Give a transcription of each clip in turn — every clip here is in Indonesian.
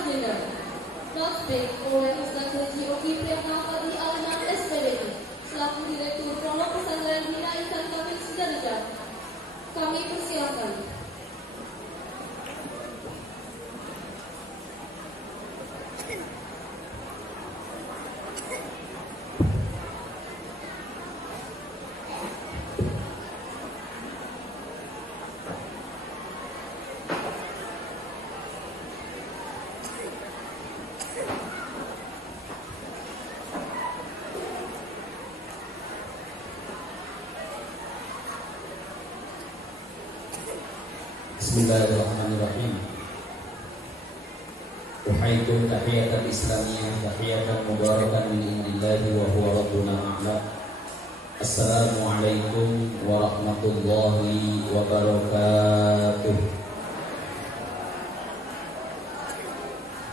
agenda. Notepad oleh Ustaz Haji Oki Priyatnafadi Aliman SPDI selaku Direktur Pondok Pesantren Bina Insan Kamil Sidoarjo. Kami persilakan. Bismillahirrahmanirrahim. Uhayyikum tahiyatan islamiyah tahiyatan mubarakatan min indillahi wa huwa rabbuna a'la. Assalamualaikum warahmatullahi wabarakatuh.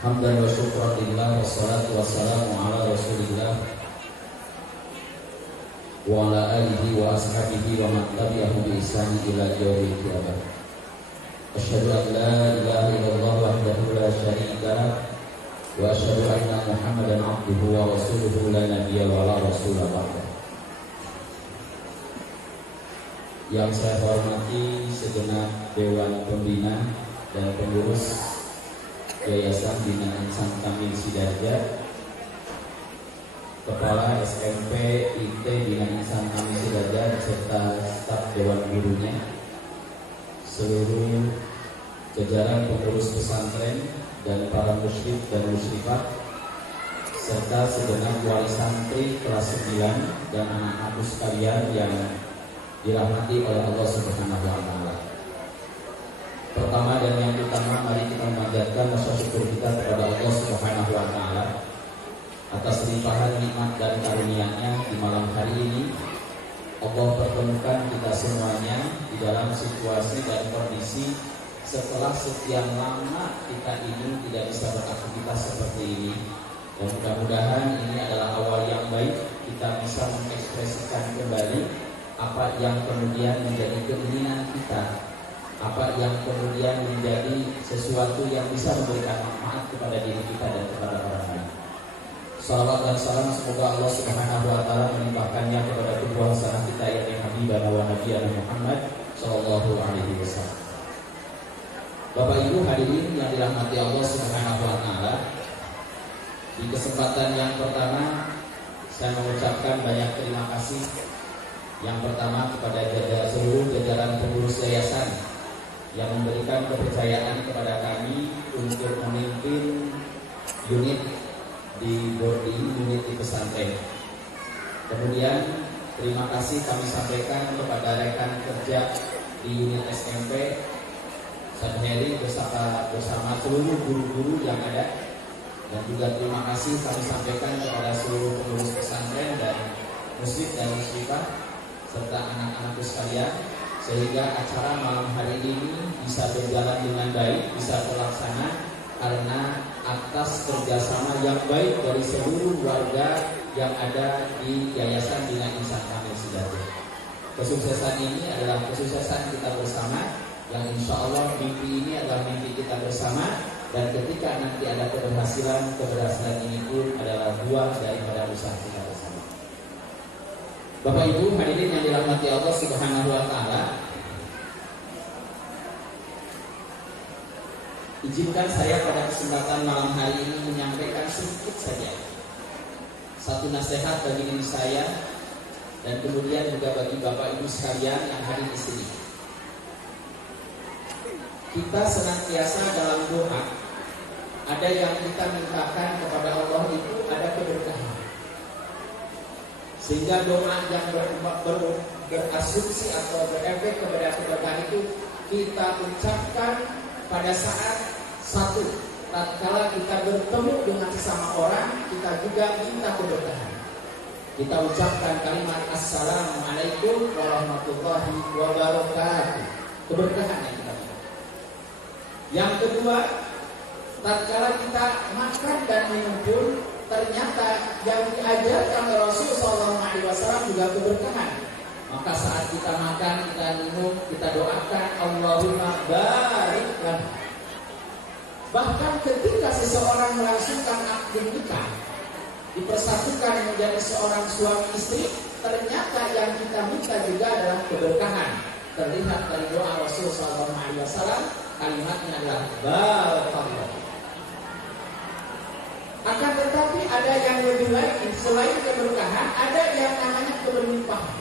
Hamdan wa syukran lillah wassalatu wassalamu ala rasulillah wa ala alihi wa ashabihi wa man tabi'ahum bi ihsan ila yaumil qiyamah. Asyhadu an la ilaha illallah wahdahu la syarika lah wa asyhadu anna Muhammadan abduhu wa rasuluhu la nabiyya wa la rasula ba'da. Yang saya hormati segenap Dewan Pembina dan pengurus Yayasan Bina Insan Kamil Sidoarjo, Kepala SMP IT Bina Insan Kamil Sidoarjo serta staf Dewan Gurunya, seluruh jajaran pengurus pesantren dan para musyrif dan musyrifat, serta segenap wali santri kelas 9 dan anak-anakku sekalian yang dirahmati oleh Allah Subhanahu wa taala. Pertama dan yang utama, mari kita memanjatkan rasa syukur kita kepada Allah Subhanahu wa taala atas limpahan nikmat dan karunia-Nya di malam hari ini. Allah pertemukan kita semuanya di dalam situasi dan kondisi setelah sekian lama kita ini tidak bisa beraktivitas seperti ini, dan mudah-mudahan ini adalah awal yang baik kita bisa mengekspresikan kembali apa yang kemudian menjadi keinginan kita, apa yang kemudian menjadi sesuatu yang bisa memberikan manfaat kepada diri kita dan kepada orang lain. Salawat dan salam semoga Allah Subhanahu wa taala melimpahkannya kepada kedua hasanah kita yakni Habibana wa Nabiyana Muhammad sallallahu alaihi wasallam. Bapak Ibu hadirin yang dirahmati Allah Subhanahu wa taala, di kesempatan yang pertama saya mengucapkan banyak terima kasih. Yang pertama kepada seluruh jajaran pengurus yayasan yang memberikan kepercayaan kepada kami untuk memimpin unit di boarding, unit di pesantren. Kemudian terima kasih kami sampaikan kepada rekan kerja di unit SMP Ustaz Heri bersama seluruh guru-guru yang ada, dan juga terima kasih kami sampaikan kepada seluruh pengurus pesantren dan muslim dan muslimah serta anak-anakku sekalian, sehingga acara malam hari ini bisa berjalan dengan baik, bisa terlaksana karena atas kerjasama yang baik dari seluruh warga yang ada di Yayasan Bina Insan Kamil Sidoarjo. Kesuksesan ini adalah kesuksesan kita bersama, yang insya Allah mimpi ini adalah mimpi kita bersama, dan ketika nanti ada keberhasilan ini pun adalah buah daripada usaha kita bersama. Bapak Ibu hadirin yang dirahmati Allah Subhanahu wa taala, izinkan saya pada kesempatan malam hari ini menyampaikan sedikit saja satu nasihat bagi diri saya dan kemudian juga bagi Bapak Ibu sekalian yang hadir di sini. Kita senantiasa dalam doa, ada yang kita mintakan kepada Allah itu ada keberkahan, sehingga doa yang berasumsi atau berefek kepada keberkahan itu kita ucapkan pada saat satu, tatkala kita bertemu dengan sesama orang, kita juga minta keberkahan. Kita ucapkan kalimat Assalamualaikum warahmatullahi wabarakatuh, keberkahan yang kita minta. Yang kedua, tatkala kita makan dan minum pun ternyata yang diajarkan oleh Rasul SAW juga keberkahan. Maka saat kita makan, kita minum, kita doakan Allahumma barik lana. Bahkan ketika seseorang melangsungkan akad nikah, dipersatukan menjadi seorang suami istri, ternyata yang kita minta juga adalah keberkahan. Terlihat dari doa Rasulullah SAW, kalimatnya adalah barakallah. Akan tetapi ada yang lebih lagi, selain keberkahan, ada yang namanya keberlimpahan.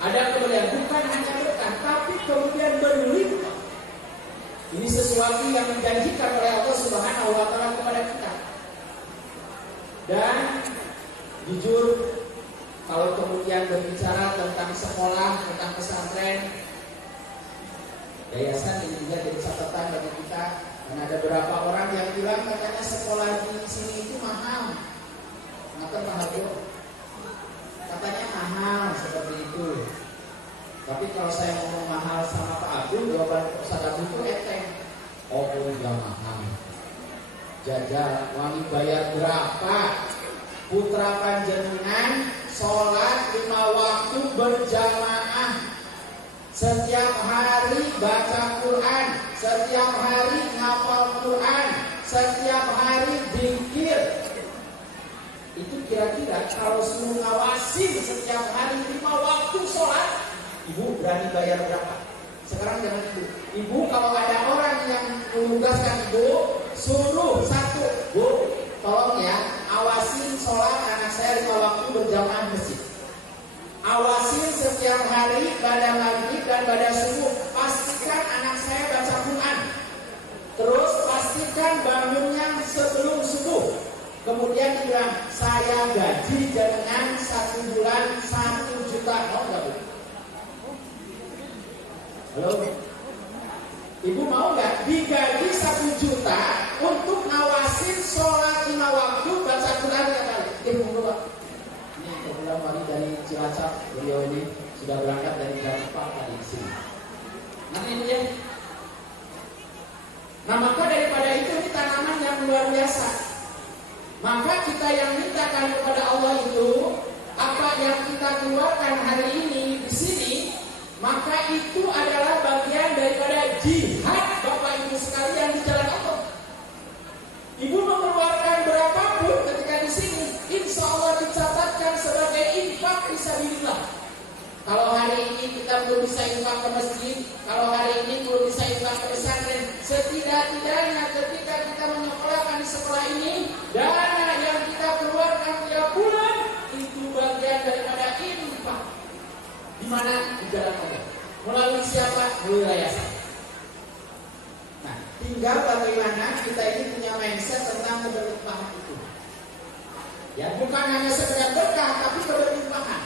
Ada kemudian bukan hanya berkah, tapi kemudian berlimpah. Ini sesuatu yang dijanjikan oleh Allah Subhanahu wa Ta'ala kepada kita. Dan jujur, kalau kemudian berbicara tentang sekolah, tentang pesantren, yayasan ini juga jadi catatan bagi kita. Dan ada beberapa orang yang bilang katanya sekolah di sini itu mahal. Kenapa mahal bro? Katanya mahal seperti itu. Tapi kalau saya ngomong mahal sama Pak Abdul, jawaban Ustaz Abdul itu enteng. Oh, enggak mahal. Jajal, wangi bayar berapa? Putra panjenengan sholat 5 waktu berjamaah. Setiap hari baca Quran, setiap hari ngapal Quran, setiap hari zikir. Itu kira-kira kalau suruh ngawasin setiap hari 5 waktu sholat, ibu berani bayar berapa? Sekarang jangan ibu. Ibu kalau ada orang yang menugaskan ibu, suruh satu, bu, tolong ya, awasin sholat anak saya 5 waktu berjamaah masjid. Awasin setiap hari pada maghrib dan pada subuh. Pastikan anak saya baca Quran. Terus pastikan bangunnya sebelum subuh. Kemudian bilang, saya gaji dengan 1 bulan 1 juta. Mau nggak bu? Halo? Ibu mau nggak digaji 1 juta untuk ngawasin sholat 5 waktu baca Quran tiap hari? Ibu Pak. Ini kebetulan Wali dari Cilacap, beliau ini sudah berangkat dari jam 4 tadi di sini. Nanti ibu ya. Nah maka daripada itu ini tanaman yang luar biasa. Maka kita yang mintakan kepada Allah itu apa yang kita keluarkan hari ini di sini, maka itu adalah bagian daripada jihad Bapak Ibu sekalian di jalan Allah. Ibu mengeluarkan berapapun ketika di sini, insya Allah dicatatkan sebagai infak fisabilillah. Kalau hari ini kita belum bisa infak ke masjid, kalau hari ini belum bisa infak ke pesantren, setidak-tidaknya ketika kita menyekolahkan di sekolah ini, dana yang kita keluarkan tiap bulan itu bagian daripada infak. Di mana? Di jalan Allah. Melalui siapa? Melalui yayasan. Nah, tinggal bagaimana kita ini punya mindset tentang keberlimpahan itu. Ya, bukan hanya sekedar berkah, tapi keberlimpahan.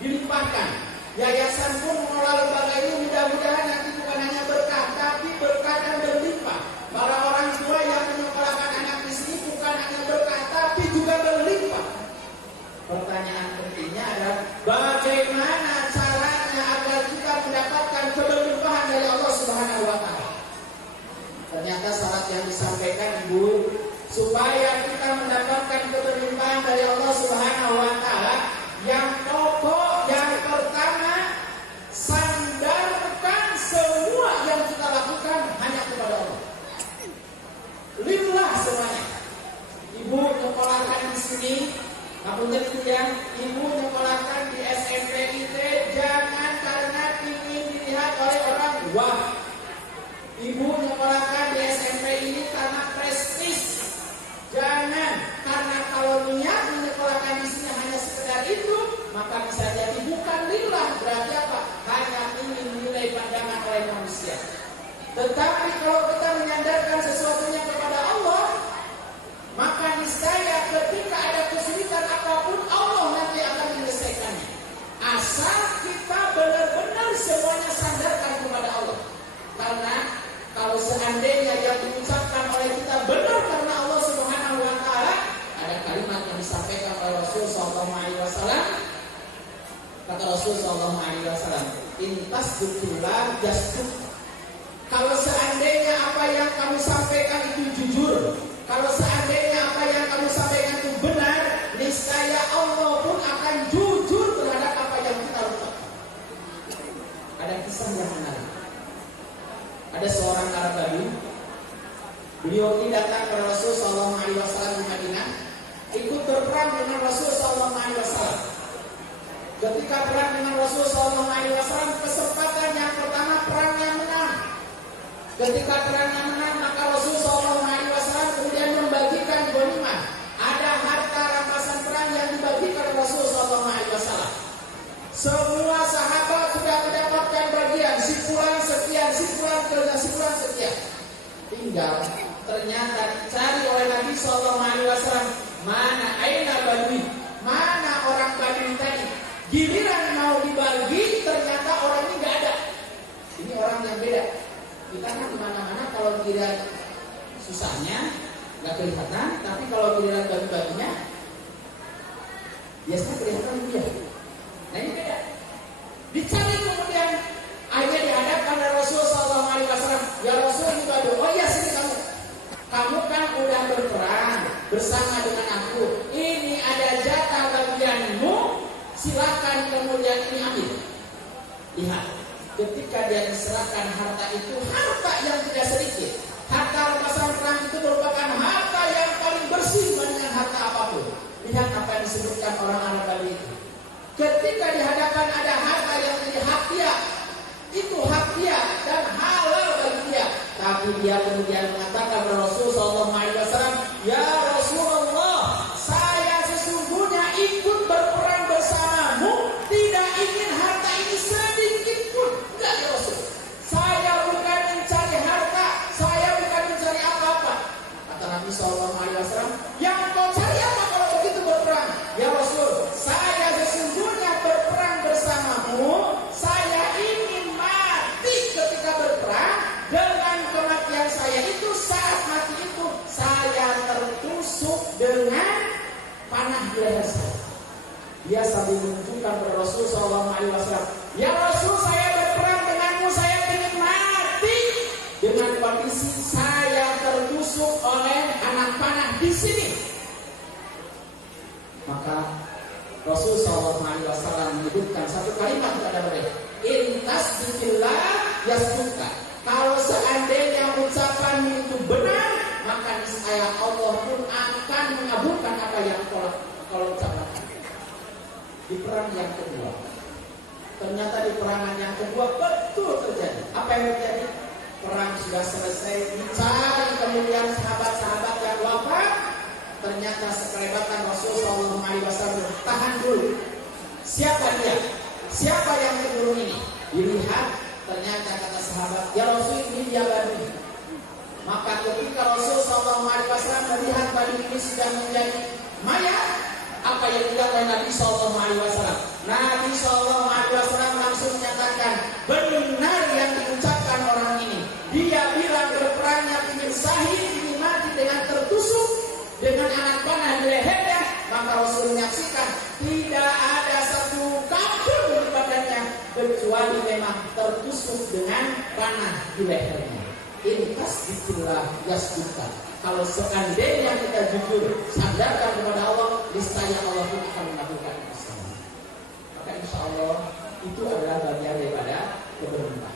Dilimpahkan. Yayasan pun mengelola lembaga ini mudah-mudahan nanti bukan hanya berkah, tapi berkah dan berlimpah. Para orang tua yang menyekolahkan anak di sini bukan hanya berkah, tapi juga berlimpah. Pertanyaan pentingnya adalah bagaimana caranya agar kita mendapatkan keberlimpahan dari Allah Subhanahu wa Ta'ala. Ternyata syarat yang disampaikan Ibu, supaya kita mendapatkan keberlimpahan dari Allah Subhanahu wa Ta'ala, yang pokok, yang pertama, sandarkan semua yang kita lakukan hanya kepada Allah. Lillah semuanya. Ibu nyekolahkan di sini, kamu ya, ibu nyekolahkan di SMP IT, jangan karena ingin dilihat oleh orang. Wah, ibu nyekolahkan di SMP ini karena prestis. Jangan, karena kalau niat menyekolahkan di sini hanya sekedar itu, maka bisa jadi bukan lillah. Berarti apa? Hanya ingin nilai pandangan oleh manusia. Tetapi kalau kita menyandarkan sesuatunya kepada Allah, maka niscaya ketika ada kesulitan apapun, Allah nanti akan menyelesaikannya. Asal kita benar-benar semuanya sandarkan kepada Allah. Karena kalau seandainya yang diucapkan oleh kita benar karena Allah Subhanahu wa Ta'ala, ada kalimat yang disampaikan oleh Rasul sallallahu alaihi wasallam. Kata Rasul sallallahu alaihi wasallam, "Intas dukulah jasduk." Kalau seandainya apa yang kamu sampaikan itu jujur, kalau seandainya apa yang kamu sampaikan itu benar, niscaya Allah pun akan jujur terhadap apa yang kita lakukan. Ada kisah yang menarik. Ada seorang Arab Badu Beliau ini datang kepada Rasul Sallallahu Alaihi Wasallam di Madinah, ikut berperang dengan Rasul Sallallahu Alaihi Wasallam. Ketika perang dengan Rasul Sallallahu Alaihi Wasallam, kesempatan yang pertama perang yang menang. Ketika perang yang menang, maka Rasul Sallallahu Alaihi Wasallam kemudian membagikan ghanimah. Ada harta rampasan perang yang dibagikan oleh Rasul Sallallahu Alaihi Wasallam. Semua sahabat sudah mendapatkan bagian sifulan sekian, sifulan sekian. Tinggal ternyata dicari oleh Nabi Sallallahu Alaihi Wasallam, mana aina badui, mana orang badui tadi. Giliran mau dibagi, ternyata orang ini nggak ada. Ini orang yang beda. Kita kan kemana-mana kalau giliran susahnya nggak kelihatan, tapi kalau giliran bagi-baginya biasanya kelihatan dia. Nah ini beda. Dicari kemudian akhirnya dihadapkan oleh Rasul Sallallahu Alaihi Wasallam. Ya Rasul ini badu. Oh iya sini kamu. Kamu kan udah berperang bersama dengan aku. Ini ada jatah bagianmu. Silakan kemudian ini ambil. Lihat, ketika dia diserahkan harta itu, harta yang tidak sedikit. Harta rampasan perang itu merupakan harta yang paling bersih dengan harta apapun. Lihat apa yang disebutkan orang Arab tadi itu. Ketika di hadapan ada harta yang menjadi hak dia, itu hak dia dan halal bagi dia. Tapi dia kemudian mengatakan kepada Rasul Sallallahu Alaihi Wasallam, ya Rasulullah, saya sesungguhnya ikut berperang bersamamu, tidak ingin harta ini sedikit pun. Enggak ya Rasul, saya bukan mencari harta, saya bukan mencari apa-apa. Kata Nabi Sallallahu Alaihi Wasallam, yang kau cari apa kalau begitu berperang? Ya Rasul, saya sesungguhnya berperang bersamamu, saya ingin mati ketika berperang. Dengan kematian saya itu, saat mati itu saya tertusuk dengan panah di leher saya. Dia sambil menunjukkan kepada Rasul Sallallahu Alaihi Wasallam, ya Rasul, saya berperang denganmu, saya ingin mati dengan kondisi saya tertusuk oleh anak panah di sini. Maka Rasul Sallallahu Alaihi Wasallam menyebutkan satu kalimat kepada mereka, intas dikillah yasbuka. Kalau seandainya ucapan itu benar, maka niscaya Allah pun akan mengabulkan apa yang kau ucapkan. Di perang yang kedua, ternyata di perangan yang kedua betul terjadi. Apa yang terjadi? Perang sudah selesai, dicari kemudian sahabat-sahabat yang wafat. Ternyata sekelebatan Rasul Sallallahu Alaihi Wasallam, tahan dulu. Siapa dia? Siapa yang terbunuh ini? Dilihat. Ternyata kata sahabat, ya Rasul ini dia Badui. Maka ketika Rasul Sallallahu Alaihi Wasallam melihat Badui ini sudah menjadi mayat, apa yang dilakukan oleh Nabi Sallallahu Alaihi Wasallam? Nabi Sallallahu Alaihi Wasallam langsung menyatakan, benar yang diucapkan orang ini. Dia bilang berperangnya ingin sahih, ingin mati dengan tertusuk dengan anak panah di lehernya. Maka Rasul menyaksikan tidak ada satu kafir di badannya kecuali memang tertusuk dengan panah di lehernya. Ini tasdikillah yasduka. Kalau seandainya kita jujur sadarkan kepada Allah, niscaya Allah pun akan melakukan itu. Maka insya Allah itu adalah bagian daripada keberuntungan.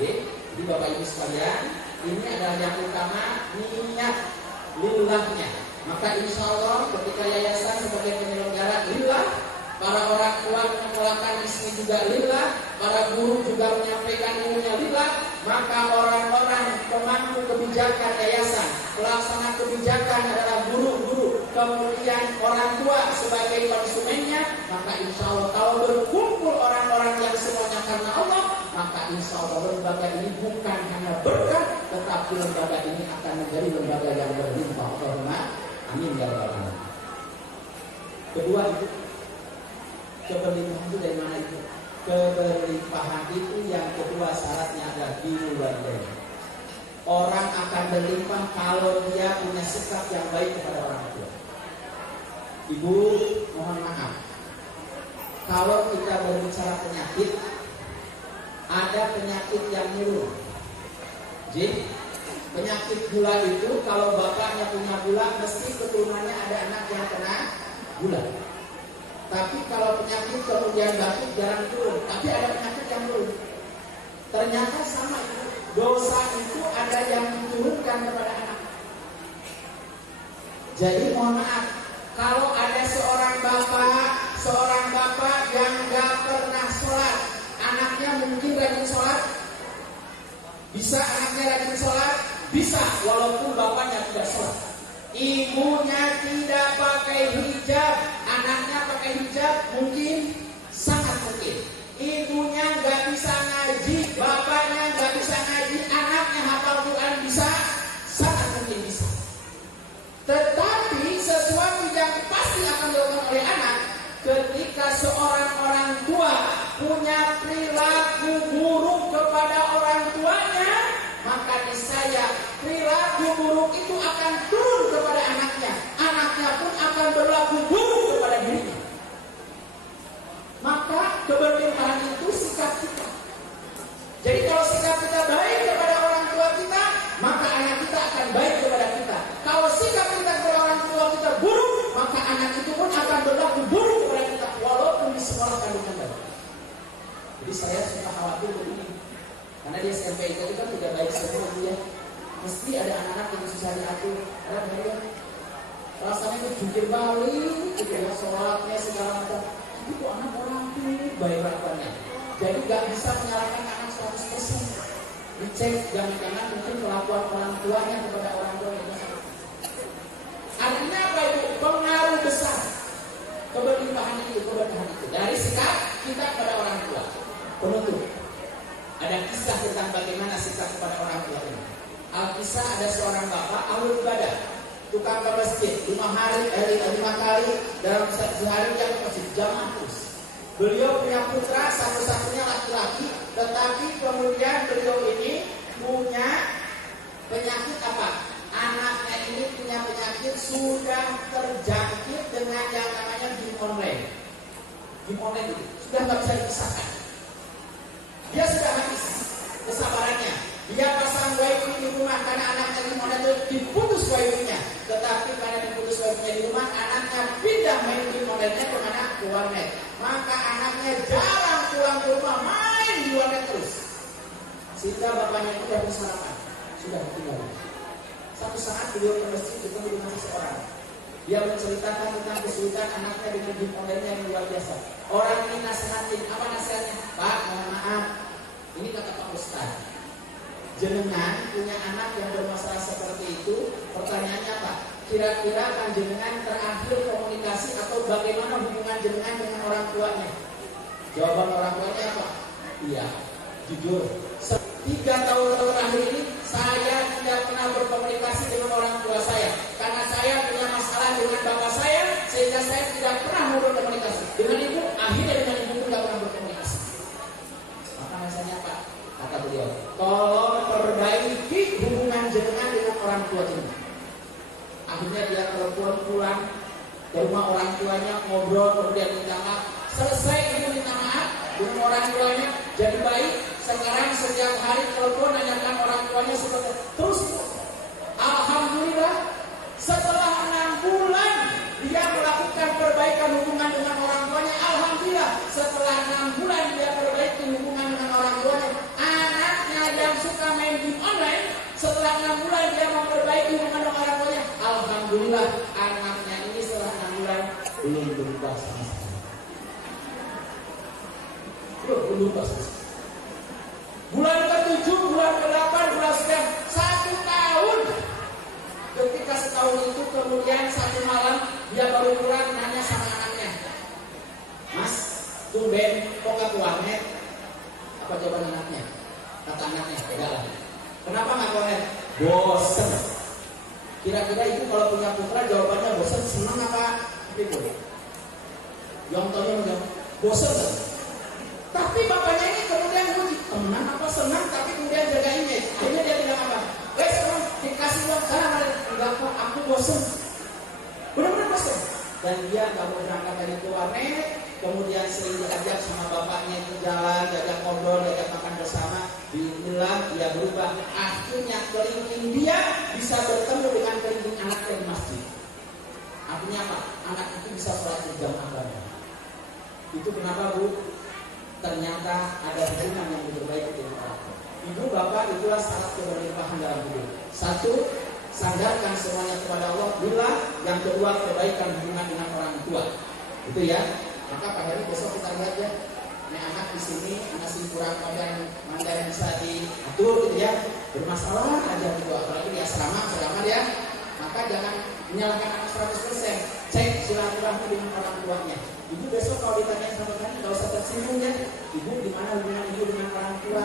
Jadi Bapak Ibu sekalian, ini adalah yang utama, niat lillahnya. Maka insya Allah ketika yayasan sebagai penyelenggara lillah, para orang tua menyekolahkan istri juga lillah, para guru juga menyampaikan ilmunya lillah, maka orang-orang pemangku kebijakan yayasan, pelaksana kebijakan adalah guru-guru, kemudian orang tua sebagai konsumennya, maka insya Allah kalau berkumpul orang-orang yang semuanya karena Allah, maka insya Allah lembaga ini bukan hanya berkah, tetapi lembaga ini akan menjadi lembaga yang berlimpah. Allahumma amin ya rabbal alamin. Kedua itu, keberlimpahan itu dari mana itu? Keberlimpahan itu yang kedua syaratnya adalah birrul walidain. Orang akan berlimpah kalau dia punya sikap yang baik kepada orang tua. Ibu, mohon maaf, kalau kita berbicara penyakit, ada penyakit yang nurun. Jadi penyakit gula itu kalau bapaknya punya gula, mesti keturunannya ada anak yang kena gula. Tapi kalau penyakit kemudian batuk jarang turun, tapi ada penyakit yang turun. Ternyata sama itu, dosa itu ada yang diturunkan kepada anak. Jadi mohon maaf, kalau ada seorang bapak yang gak pernah sholat, anaknya mungkin rajin sholat. Bisa anaknya rajin sholat? Bisa, walaupun bapaknya tidak sholat. Ibunya tidak pakai hijab, anaknya pakai hijab, mungkin, sangat mungkin. Ibunya gak bisa ngaji, bapaknya gak bisa ngaji, anaknya hafal Quran, bisa, sangat mungkin bisa. Tetapi sesuatu yang pasti akan dilakukan oleh anak ketika seorang orang tua punya perilaku buruk kepada orang tuanya, maka niscaya perilaku buruk itu akan turun kepada anaknya. Anaknya pun akan berlaku buruk kepada dirinya. Maka keberlimpahan itu sikap kita. Jadi kalau sikap kita baik kepada orang tua kita, maka anak kita akan baik kepada kita. Kalau sikap kita kepada orang tua kita buruk, maka anak itu pun akan berlaku buruk kepada kita, walaupun di sekolah kandungan baik. Jadi saya suka khawatir begini, karena di SMP itu kan tidak baik semua dia. Mesti ada anak-anak yang susah diatur. Ada dia rasanya itu jungkir balik, gitu ya, sholatnya segala macam. Tapi kok anak orang tuh baik lakuannya. Jadi gak bisa menyalahkan anak 100%. Dicek jangan-jangan mungkin kelakuan orang tuanya kepada orang tua yang besar. Artinya apa itu? Pengaruh besar keberlimpahan itu dari sikap kita kepada orang tua. Penutup, ada kisah tentang bagaimana sikap kepada orang tua ini. Alkisah ada seorang bapak ahli ibadah, tukang ke masjid 5 kali dalam sehari dia ke masjid jamaah terus. Beliau punya putra satu-satunya laki-laki, tetapi kemudian beliau ini punya penyakit apa? Anaknya ini punya penyakit sudah terjangkit dengan yang namanya gimonland. Gimonland itu sudah nggak bisa dipisahkan. Dia sudah habis kesabarannya. Dia pasang wifi di rumah karena anaknya gimonland itu diputus wifi-nya. Tetapi karena diputus wifi-nya di rumah, anaknya pindah main gimonlandnya ke mana? Ke warnet. Maka anaknya jarang pulang ke rumah, main di warnet terus. Sehingga bapaknya itu sudah bersarapan, sudah tinggal. Satu saat beliau ke masjid ketemu dengan seseorang. Dia menceritakan tentang kesulitan anaknya dengan game online yang luar biasa. Orang ini nasihatin, apa nasihatnya? Pak, mohon maaf, ini kata Pak Ustaz, jenengan punya anak yang bermasalah seperti itu. Pertanyaannya apa? Kira-kira jenengan terakhir komunikasi atau bagaimana hubungan jenengan dengan orang tuanya? Jawaban orang tuanya apa? Iya, jujur, 3 tahun terakhir ini saya tidak pernah berkomunikasi dengan orang tua saya karena saya punya masalah dengan bapak saya, sehingga saya tidak pernah mau berkomunikasi dengan ibu. Akhirnya dengan ibu pun tidak pernah berkomunikasi. Maka misalnya apa? Kata beliau, tolong perbaiki hubungan jenengan dengan orang tua jenengan. Akhirnya dia telepon pulang ke rumah orang tuanya, ngobrol, kemudian minta maaf. Selesai ibu minta maaf dengan orang tuanya, jadi baik. Sekarang setiap hari telepon nanyakan orang tuanya seperti terus. Alhamdulillah, setelah 6 bulan dia melakukan perbaikan hubungan dengan orang tuanya. Alhamdulillah, setelah 6 bulan dia perbaiki hubungan dengan orang tuanya. Anaknya yang suka main game online, setelah 6 bulan dia memperbaiki hubungan dengan orang tuanya. Alhamdulillah, anaknya ini setelah 6 bulan belum berubah sama sekali. Belum berubah sama sekali. Bulan ke-7, bulan ke-8, bulan sekian, 1 tahun. Ketika setahun itu kemudian satu malam dia baru pulang nanya sama anaknya, Mas, tumben kok gak ke warnet? Apa jawaban anaknya? Kata anaknya, enggak lah. Kenapa gak ke warnet? Bosen. Kira-kira itu kalau punya putra jawabannya bosen, senang apa? Itu. Yongtonya bosen. Tapi bapaknya ini kemudian uji, tenang apa senang, tapi kemudian jaga image. Akhirnya dia tidak apa. Senang, dikasih uang sana, enggak kok, aku bosen. Benar-benar bosen. Dan dia nggak mau berangkat dari ke warnet, kemudian sering diajak sama bapaknya ke jalan, diajak ngobrol, diajak makan bersama. Inilah dia berubah. Akhirnya kelingking dia bisa bertemu dengan kelingking anaknya di masjid. Artinya apa? Anak itu bisa sholat berjamaah. Itu kenapa, Bu? Ternyata ada hubungan yang lebih baik dengan orang tua. Ibu bapak itulah syarat keberlimpahan dalam hidup. 1, sandarkan semuanya kepada Allah. Bila yang kedua perbaikan hubungan dengan orang tua. Itu ya. Maka Pak Heri besok kita lihat ya. Ini anak di sini masih kurang mandar bisa diatur gitu ya. Bermasalah aja gitu, apalagi di asrama ya. Maka jangan menyalahkan anak 100%. Cek silaturahmi dengan orang tuanya. Ibu besok kalau ditanya sama kami nggak usah tersinggung ya. Ibu gimana hubungan ibu dengan orang tua?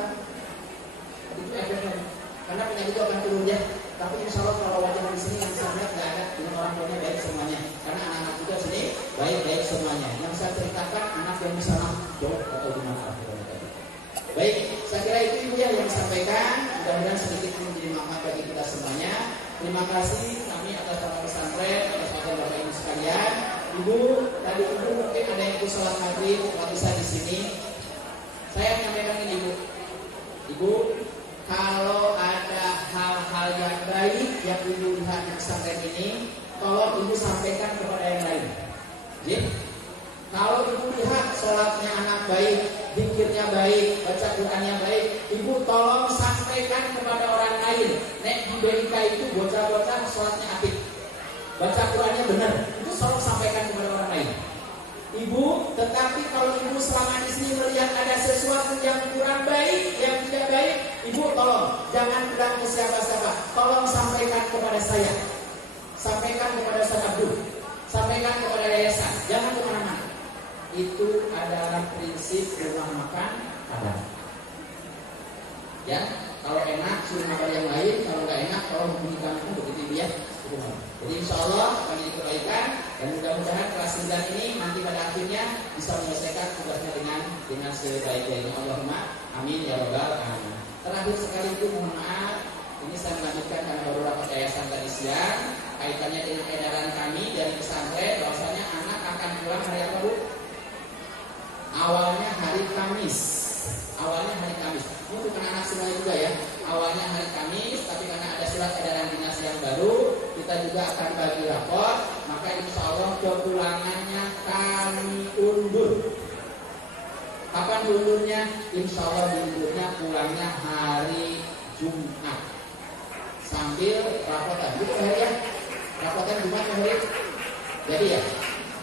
Itu efeknya. Karena penyakit itu akan turun ya. Tapi insya Allah kalau wajah di sini yang saya lihat nggak ada, dengan orang tuanya baik semuanya. Karena anak-anak juga sini baik-baik semuanya. Yang saya ceritakan anak yang di sana jauh atau di mana tadi. Baik, saya kira itu ibu ya yang disampaikan. Mudah-mudahan sedikit menjadi manfaat bagi kita semuanya. Terima kasih kami atas para pesantren, atas bapak ibu sekalian. Ibu, tadi ibu mungkin ada yang ikut sholat maghrib, kalau bisa di sini. Saya menyampaikan ini ibu. Ibu, kalau ada hal-hal yang baik yang ibu lihat di pesantren ini, tolong ibu sampaikan kepada yang lain. Jadi, kalau ibu lihat sholatnya anak baik, zikirnya baik, baca Qur'annya baik, ibu tolong sampaikan kepada orang lain. Nek di BIK itu bocah-bocah sholatnya apik, baca Qur'annya benar, itu tolong sampaikan kepada orang lain. Ibu, tetapi kalau ibu selama di sini melihat ada sesuatu yang kurang baik, yang tidak baik, ibu tolong jangan bilang ke siapa-siapa, tolong sampaikan kepada saya, sampaikan kepada Ustaz Abdul, sampaikan kepada yayasan, jangan kemana-mana. Itu adalah prinsip rumah makan Padang. Ya, kalau enak suruh makan yang lain, kalau nggak enak kalau hubungi kami pun begitu ya. Jadi insya Allah kami dikebaikan dan mudah-mudahan kelas 9 ini nanti pada akhirnya bisa menyelesaikan tugasnya dengan sebaik-baiknya. Allahumma amin ya rabbal alamin. Terakhir sekali itu mohon maaf, ini saya melanjutkan karena baru rapat yayasan tadi siang kaitannya dengan edaran kami dari pesantren bahwasanya anak akan pulang hari apa Bu? Awalnya hari Kamis. Ini bukan anak semuanya juga ya. Awalnya hari Kamis, tapi karena ada surat edaran dinas yang baru, kita juga akan bagi rapor. Maka insya Allah kepulangannya kami undur. Kapan diundurnya? Insya Allah diundurnya pulangnya hari Jumat. Sambil rapotan. Gitu hari ya. Rapotan Jumat hari. Jadi ya.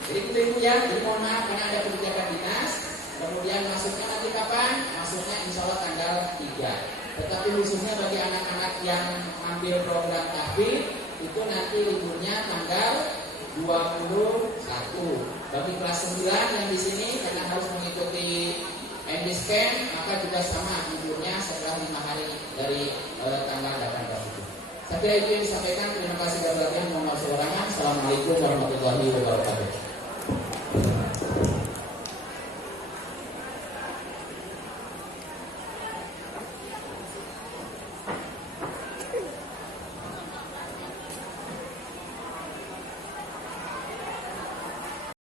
Jadi itu ibu ya. Jadi mohon maaf karena ada kebijakan dinas. Kemudian masuknya nanti kapan? Masuknya insya Allah tanggal 3. Tetapi khususnya bagi anak-anak yang ambil program tahfidz itu nanti liburnya tanggal 21. Bagi kelas 9 yang di sini karena harus mengikuti MD Scan maka juga sama liburnya setelah 5 hari dari tanggal 18 itu. Saya kira itu yang disampaikan. Terima kasih banyak. Assalamualaikum warahmatullahi wabarakatuh.